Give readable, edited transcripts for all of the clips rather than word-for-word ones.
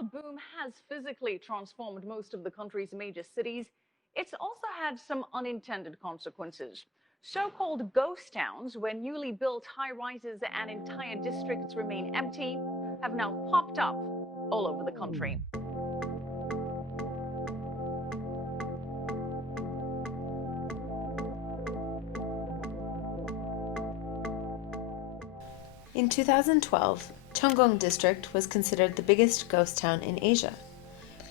the boom has physically transformed most of the country's major cities, it's also had some unintended consequences. So-called ghost towns, where newly built high-rises and entire districts remain empty, have now popped up all over the country. In 2012, Chenggong District was considered the biggest ghost town in Asia.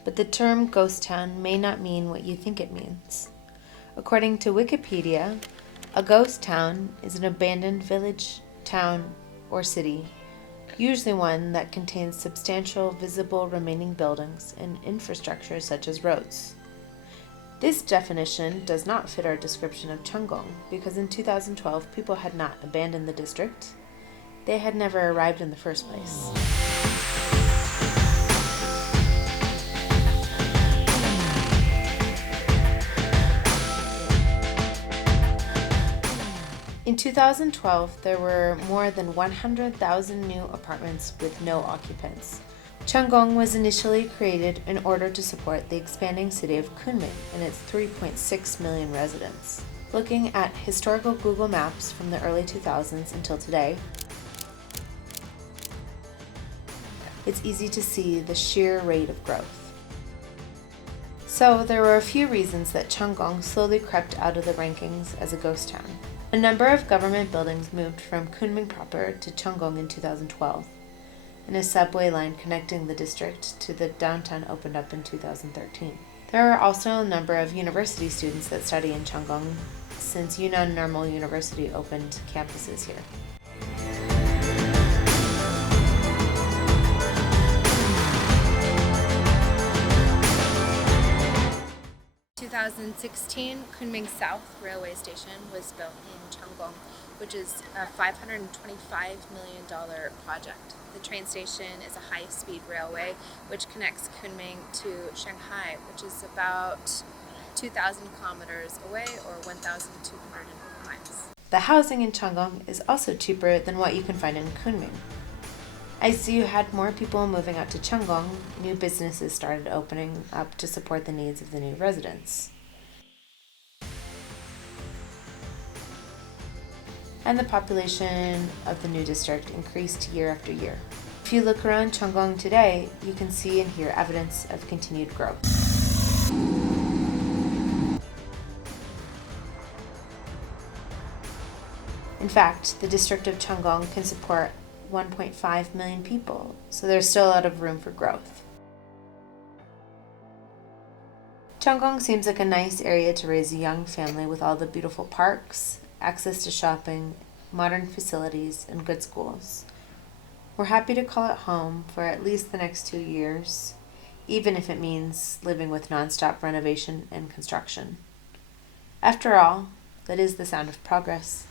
But the term ghost town may not mean what you think it means. According to Wikipedia, a ghost town is an abandoned village, town, or city, usually one that contains substantial visible remaining buildings and infrastructure such as roads. This definition does not fit our description of Chenggong because in 2012 people had not abandoned the district. They had never arrived in the first place. In 2012, there were more than 100,000 new apartments with no occupants. Chenggong was initially created in order to support the expanding city of Kunming and its 3.6 million residents. Looking at historical Google Maps from the early 2000s until today, it's easy to see the sheer rate of growth. So there were a few reasons that Chenggong slowly crept out of the rankings as a ghost town. A number of government buildings moved from Kunming proper to Chenggong in 2012, and a subway line connecting the district to the downtown opened up in 2013. There are also a number of university students that study in Chenggong since Yunnan Normal University opened campuses here. 2016, Kunming South Railway Station was built in Chenggong, which is a $525 million project. The train station is a high-speed railway which connects Kunming to Shanghai, which is about 2,000 kilometers away or 1,200 miles. The housing in Chenggong is also cheaper than what you can find in Kunming. As you had more people moving out to Chenggong, new businesses started opening up to support the needs of the new residents. And the population of the new district increased year after year. If you look around Chenggong today, you can see and hear evidence of continued growth. In fact, the district of Chenggong can support 1.5 million people, so there's still a lot of room for growth. Chenggong seems like a nice area to raise a young family with all the beautiful parks, access to shopping, modern facilities, and good schools. We're happy to call it home for at least the next 2 years, even if it means living with nonstop renovation and construction. After all, that is the sound of progress.